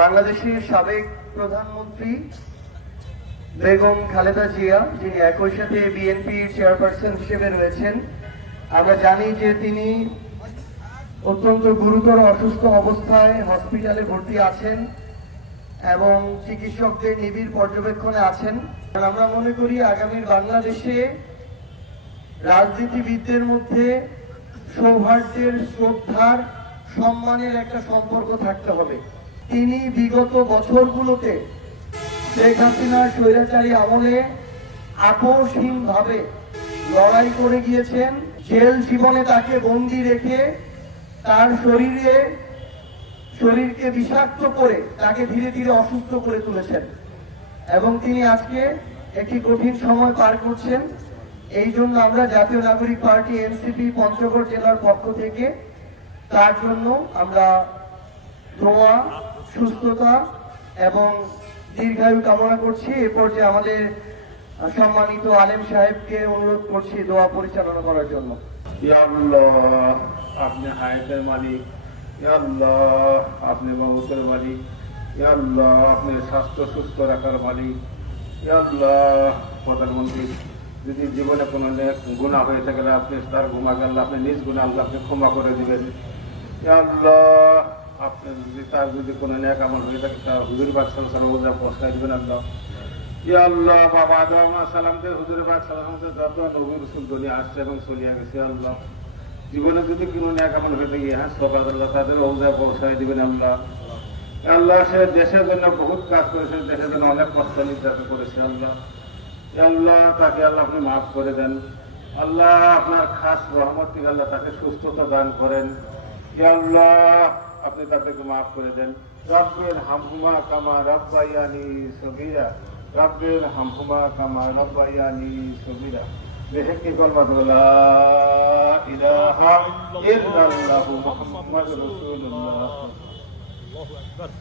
বাংলাদেশের সাবেক প্রধানমন্ত্রী বেগম খালেদা জিয়া, যিনি একই সাথে বিএনপির চেয়ারপারসন হিসেবে রয়েছেন, আমরা জানি যে তিনি অত্যন্ত গুরুতর অসুস্থ অবস্থায় হসপিটালে ভর্তি আছেন এবং চিকিৎসকদের নিবিড় পর্যবেক্ষণে আছেন। আমরা মনে করি আগামীর বাংলাদেশে রাজনীতিবিদদের মধ্যে সৌহার্দ্যের শ্রদ্ধার, সম্মানের একটা সম্পর্ক থাকতে হবে। তিনি বিগত বছরগুলোতে শেখ হাসিনার স্বৈরাচারী আমলে আপোষহীনভাবে লড়াই করে গিয়েছেন। জেল জীবনে তাকে বন্দি রেখে তার শরীরে, শরীরকে বিষাক্ত করে তাকে ধীরে ধীরে অসুস্থ করে তুলেছেন। এবং তিনি আজকে একটি কঠিন সময় পার করছেন। এই জন্য আমরা জাতীয় নাগরিক পার্টি, এনসিপি, পঞ্চগড় জেলার পক্ষ থেকে তার জন্য আমরা দোয়া সুস্থতা এবং দীর্ঘায়ু কামনা করছি। এ পর্যায়ে আমাদের সম্মানিত আলেম সাহেবকে অনুরোধ করছি দোয়া পরিচালনা করার জন্য। আপনি হায়াতের মালিক। আল্লাহ, আপনি মমতের মালিক। ইয়া আল্লাহ, আপনি স্বাস্থ্য সুস্থ রাখার মালিক। ইয়া আল্লাহ, প্রধানমন্ত্রী, যদি জীবনে কোনো গুণা হয়ে থাকে আপনি তার গুমা গেল আপনি নিজ গুণা আল্লাহ, আপনি ক্ষমা করে দিবেন। ইয়া আল্লাহ আপনি তার যদি কোনো ন্যাক আমল হয়ে থাকে, তার হুজুর বাদ সালাম পৌঁছায় দিবেন আল্লাহ। ইয়া আল্লাহ, বাবা আদম সালামদের হুজুর পাক সালামদের যত নবী রসুল আসছে এবং চলিয়া গেছে আল্লাহ। জীবনে যদি কোনো ন্যাক আমল হয়ে থাকে, ইহা সকাল আল্লাহ, তাদের ঔজা পৌঁছায় দিবেন আল্লাহ। আল্লাহ, সে দেশের জন্য বহুত কাজ করেছে, দেশের জন্য অনেক কষ্ট নির্যাতন করেছে আল্লাহ। আল্লাহ, তাকে আল্লাহ আপনি মাফ করে দেন। আল্লাহ, আপনার খাস রহমত আল্লাহ তাকে সুস্থতা দান করেন। আল্লাহ আপনি তাদেরকে মাফ করে দেন। রব্বের হামহুমা কামা রব্বাইয়ানি সবিরা রব্বের হামহুমা কামা রব্বাইয়ানি সবিরা বেহেকি কলমাতুল্লাহ ইলাহা ইল্লাল্লাহু মুহাম্মাদুর রাসূলুল্লাহ।